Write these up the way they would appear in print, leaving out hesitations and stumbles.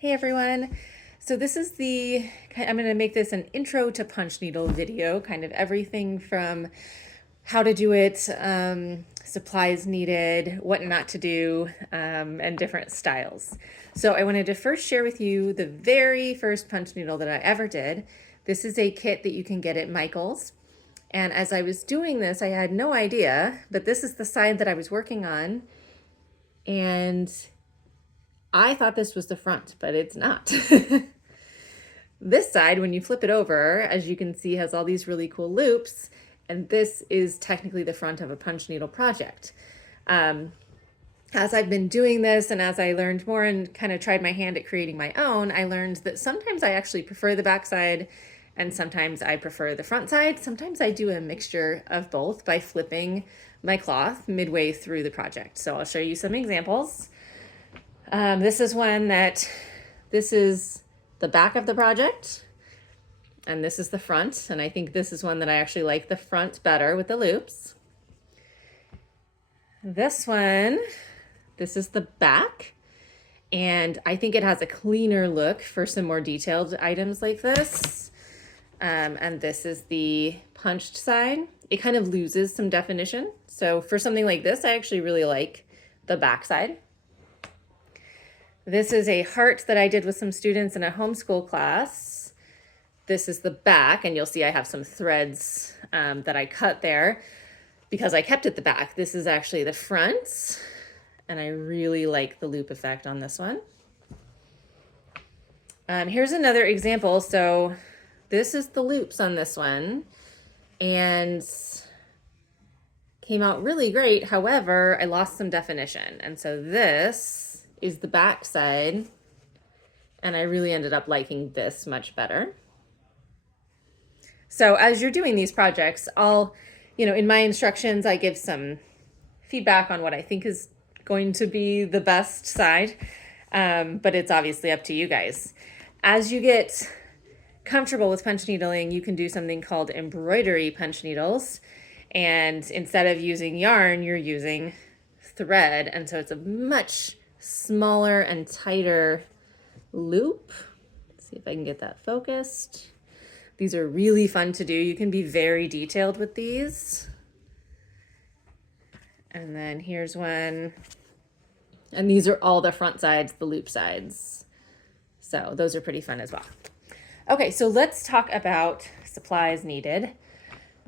Hey everyone. So this is I'm going to make this an intro to punch needle video, kind of everything from how to do it, supplies needed, what not to do, and different styles. So I wanted to first share with you the very first punch needle that I ever did. This is a kit that you can get at Michael's. And as I was doing this, I had no idea, but this is the side that I was working on. And I thought this was the front, but it's not. This side, when you flip it over, as you can see, has all these really cool loops, and this is technically the front of a punch needle project. As I've been doing this and as I learned more and kind of tried my hand at creating my own, I learned that sometimes I actually prefer the back side and sometimes I prefer the front side. Sometimes I do a mixture of both by flipping my cloth midway through the project. So I'll show you some examples. This is the back of the project, and this is the front, and I think this is one that I actually like the front better with the loops. This is the back, and I think it has a cleaner look for some more detailed items like this. And this is the punched side. It kind of loses some definition. So for something like this, I actually really like the back side. This is a heart that I did with some students in a homeschool class. This is the back, and you'll see I have some threads that I cut there because I kept it the back. This is actually the front, and I really like the loop effect on this one. Here's another example. So this is the loops on this one, and came out really great. However, I lost some definition, and so this is the back side, and I really ended up liking this much better. So as you're doing these projects, in my instructions, I give some feedback on what I think is going to be the best side, but it's obviously up to you guys. As you get comfortable with punch needling, you can do something called embroidery punch needles, and instead of using yarn, you're using thread, and so it's a much smaller and tighter loop. Let's see if I can get that focused. These are really fun to do. You can be very detailed with these. And then here's one. And these are all the front sides, the loop sides. So those are pretty fun as well. Okay, so let's talk about supplies needed.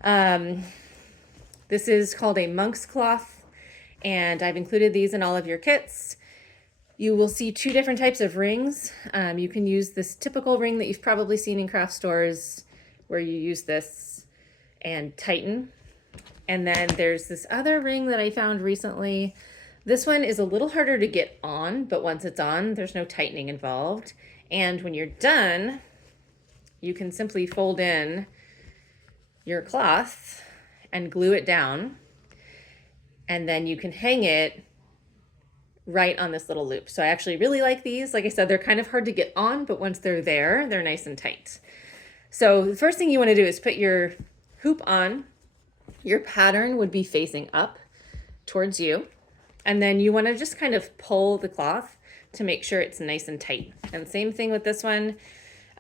This is called a monk's cloth, and I've included these in all of your kits. You will see two different types of rings. You can use this typical ring that you've probably seen in craft stores where you use this and tighten. And then there's this other ring that I found recently. This one is a little harder to get on, but once it's on, there's no tightening involved. And when you're done, you can simply fold in your cloth and glue it down. And then you can hang it right on this little loop. So I actually really like these. Like I said, they're kind of hard to get on, but once they're there, they're nice and tight. So the first thing you want to do is put your hoop on. Your pattern would be facing up towards you. And then you want to just kind of pull the cloth to make sure it's nice and tight. And same thing with this one.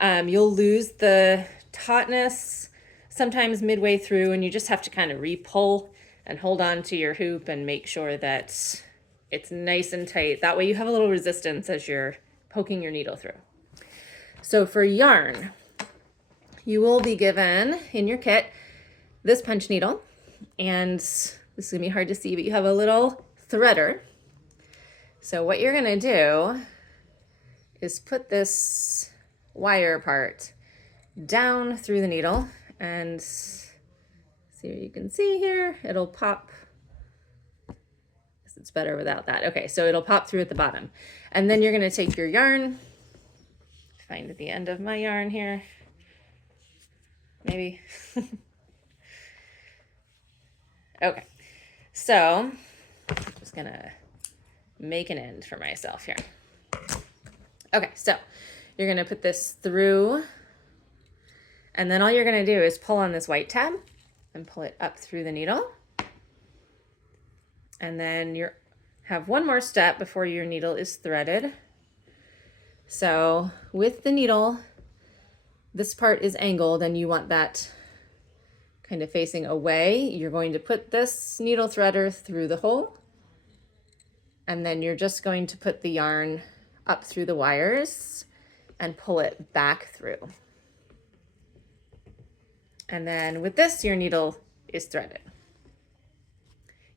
You'll lose the tautness sometimes midway through, and you just have to kind of re-pull and hold on to your hoop and make sure that it's nice and tight. That way you have a little resistance as you're poking your needle through. So for yarn, you will be given in your kit this punch needle, and this is gonna be hard to see, but you have a little threader. So what you're gonna do is put this wire part down through the needle, and see what you can see here. It'll pop. It's better without that. Okay, so it'll pop through at the bottom. And then you're gonna take your yarn, find the end of my yarn here, maybe. Okay, so I'm just gonna make an end for myself here. Okay, so you're gonna put this through, and then all you're gonna do is pull on this white tab and pull it up through the needle. And then you have one more step before your needle is threaded. So with the needle, this part is angled and you want that kind of facing away. You're going to put this needle threader through the hole, and then you're just going to put the yarn up through the wires and pull it back through. And then with this, your needle is threaded.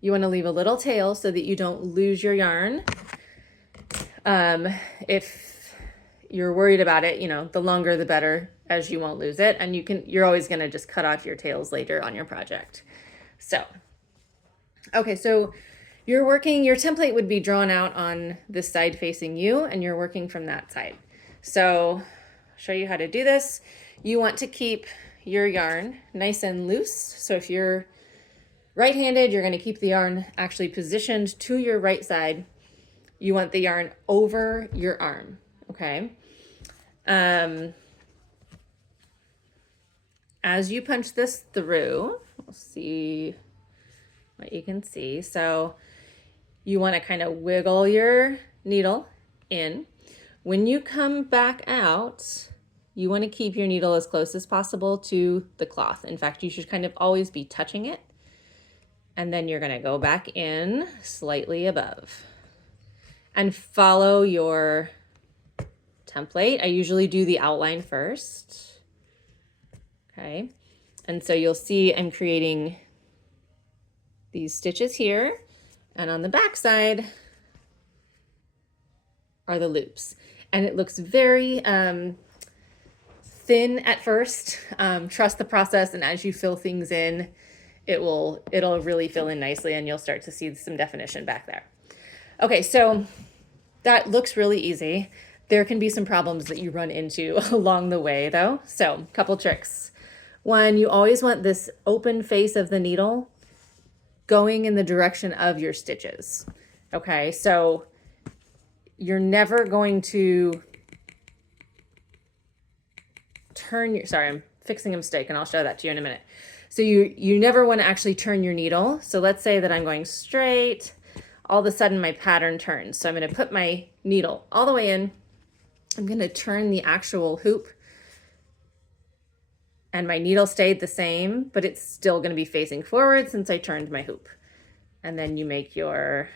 You want to leave a little tail so that you don't lose your yarn. If you're worried about it, you know, the longer the better, as you won't lose it. And you're always going to just cut off your tails later on your project. So, okay, so your template would be drawn out on this side facing you, and you're working from that side. So I'll show you how to do this. You want to keep your yarn nice and loose. So if you're right-handed, you're going to keep the yarn actually positioned to your right side. You want the yarn over your arm, okay? As you punch this through, we'll see what you can see. So you want to kind of wiggle your needle in. When you come back out, you want to keep your needle as close as possible to the cloth. In fact, you should kind of always be touching it. And then you're going to go back in slightly above and follow your template. I usually do the outline first. Okay. And so you'll see I'm creating these stitches here, and on the back side are the loops. And it looks very thin at first. Trust the process, and as you fill things in, it'll really fill in nicely, and you'll start to see some definition back there. Okay, so that looks really easy. There can be some problems that you run into along the way though. So a couple tricks. One, you always want this open face of the needle going in the direction of your stitches. Okay, so you're never going to sorry, I'm fixing a mistake and I'll show that to you in a minute. So you never want to actually turn your needle. So let's say that I'm going straight, all of a sudden my pattern turns. So I'm going to put my needle all the way in. I'm going to turn the actual hoop, and my needle stayed the same, but it's still going to be facing forward since I turned my hoop. And then you make your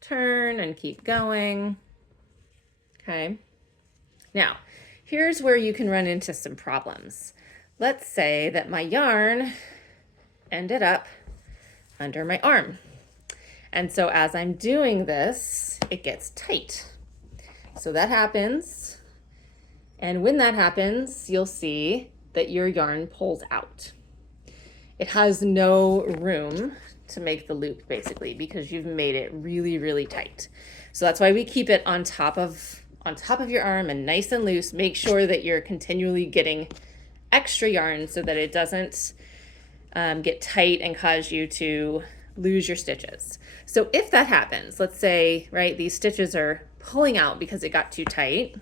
turn and keep going. Okay. Now, here's where you can run into some problems. Let's say that my yarn ended up under my arm. And so as I'm doing this, it gets tight. So that happens. And when that happens, you'll see that your yarn pulls out. It has no room to make the loop basically because you've made it really, really tight. So that's why we keep it on top of your arm and nice and loose. Make sure that you're continually getting extra yarn so that it doesn't get tight and cause you to lose your stitches. So if that happens, let's say, right, these stitches are pulling out because it got too tight.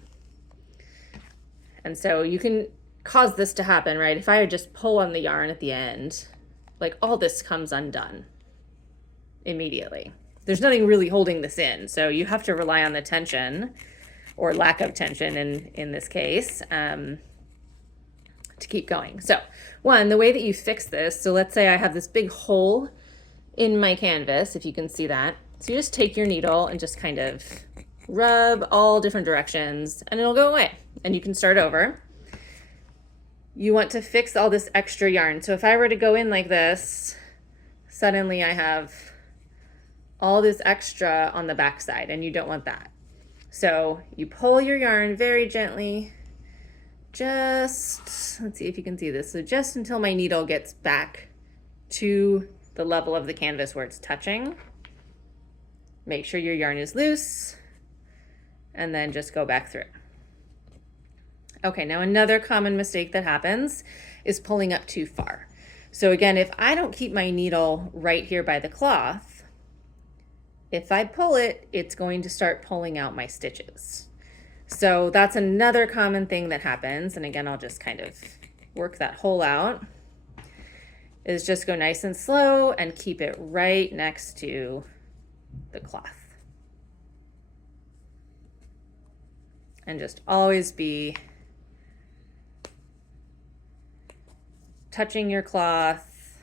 And so you can cause this to happen, right? If I just pull on the yarn at the end, like all this comes undone immediately. There's nothing really holding this in. So you have to rely on the tension or lack of tension in this case to keep going. So one, the way that you fix this, so let's say I have this big hole in my canvas, if you can see that. So you just take your needle and just kind of rub all different directions and it'll go away and you can start over. You want to fix all this extra yarn. So if I were to go in like this, suddenly I have all this extra on the back side and you don't want that. So you pull your yarn very gently, just, let's see if you can see this. So just until my needle gets back to the level of the canvas where it's touching. Make sure your yarn is loose and then just go back through. Okay, now another common mistake that happens is pulling up too far. So again, if I don't keep my needle right here by the cloth, if I pull it, it's going to start pulling out my stitches. So that's another common thing that happens. And again, I'll just kind of work that hole out, is just go nice and slow and keep it right next to the cloth. and just always be touching your cloth,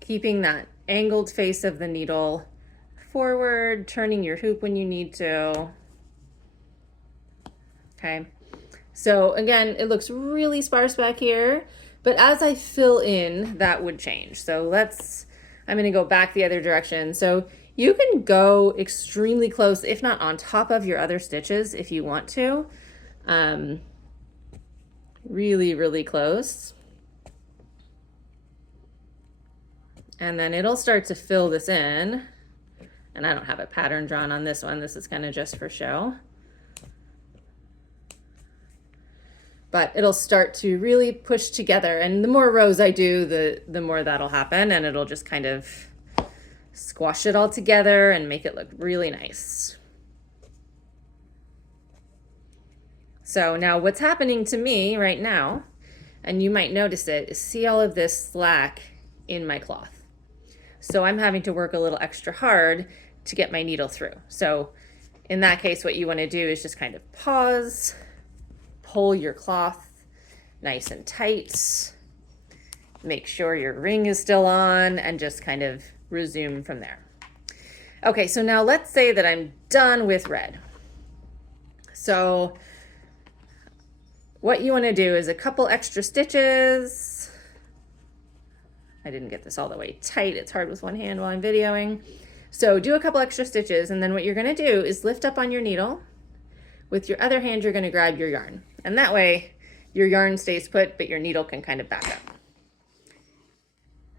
keeping that angled face of the needle forward, turning your hoop when you need to. Okay, so again, it looks really sparse back here, but as I fill in, that would change. So I'm gonna go back the other direction. So you can go extremely close, if not on top of your other stitches if you want to. Really, really close. And then it'll start to fill this in. And I don't have a pattern drawn on this one. This is kind of just for show. But it'll start to really push together. And the more rows I do, the more that'll happen. And it'll just kind of squash it all together and make it look really nice. So now what's happening to me right now, and you might notice it, is see all of this slack in my cloth. So I'm having to work a little extra hard to get my needle through. So in that case, what you want to do is just kind of pause, pull your cloth nice and tight, make sure your ring is still on, and just kind of resume from there. Okay, so now let's say that I'm done with red. So what you want to do is a couple extra stitches. I didn't get this all the way tight. It's hard with one hand while I'm videoing. So do a couple extra stitches, and then what you're going to do is lift up on your needle. With your other hand, you're going to grab your yarn. And that way, your yarn stays put, but your needle can kind of back up.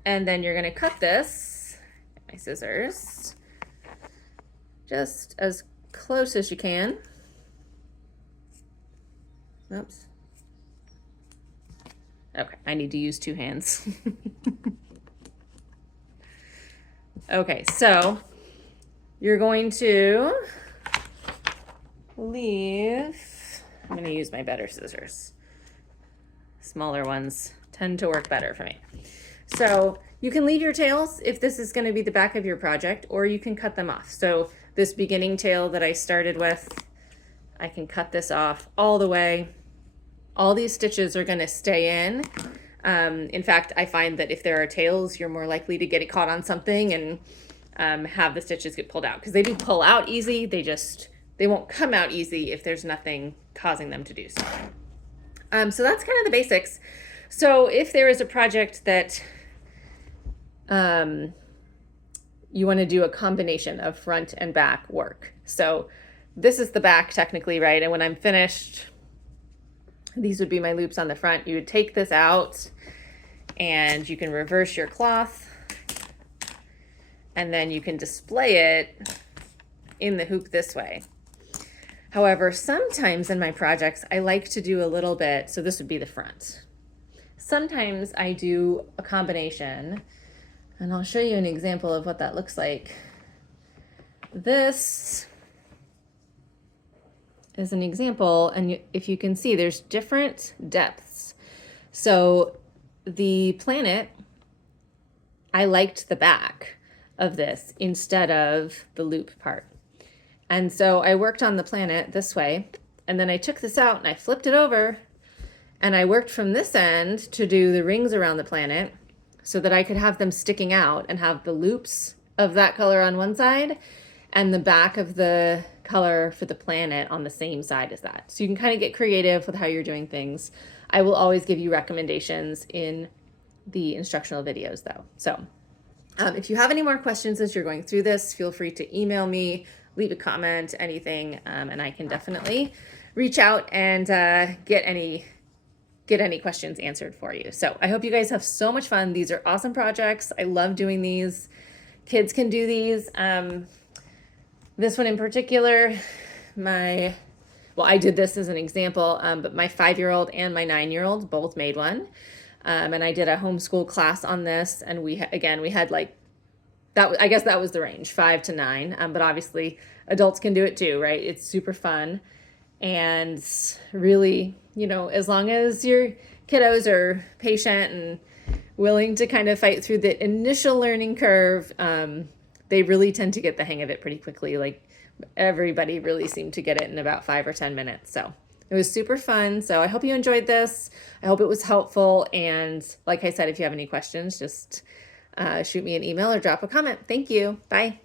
And then you're going to cut this, my scissors, just as close as you can. Oops. Okay, I need to use two hands. Okay, so you're going to leave, I'm going to use my better scissors. Smaller ones tend to work better for me. So you can leave your tails if this is going to be the back of your project, or you can cut them off. So this beginning tail that I started with, I can cut this off all the way. All these stitches are going to stay in. In fact, I find that if there are tails, you're more likely to get it caught on something and have the stitches get pulled out, because they do pull out easy. They won't come out easy if there's nothing causing them to do so. So that's kind of the basics. So if there is a project that you want to do a combination of front and back work. So this is the back technically, right? And when I'm finished, these would be my loops on the front. You would take this out and you can reverse your cloth, and then you can display it in the hoop this way. However, sometimes in my projects, I like to do a little bit, so this would be the front. Sometimes I do a combination, and I'll show you an example of what that looks like. This is an example, and if you can see, there's different depths. So the planet, I liked the back of this instead of the loop part. And so I worked on the planet this way, and then I took this out and I flipped it over, and I worked from this end to do the rings around the planet so that I could have them sticking out and have the loops of that color on one side and the back of the color for the planet on the same side as that. So you can kind of get creative with how you're doing things. I will always give you recommendations in the instructional videos though. So if you have any more questions as you're going through this, feel free to email me, leave a comment, anything, and I can definitely reach out and get any questions answered for you. So I hope you guys have so much fun. These are awesome projects. I love doing these. Kids can do these. This one in particular, I did this as an example, but my 5-year-old and my 9-year-old both made one. And I did a homeschool class on this, and we had like, I guess that was the range, 5 to 9, but obviously adults can do it too, right? It's super fun. And really, as long as your kiddos are patient and willing to kind of fight through the initial learning curve, they really tend to get the hang of it pretty quickly. Like everybody really seemed to get it in about 5 or 10 minutes. So it was super fun. So I hope you enjoyed this. I hope it was helpful. And like I said, if you have any questions, just shoot me an email or drop a comment. Thank you. Bye.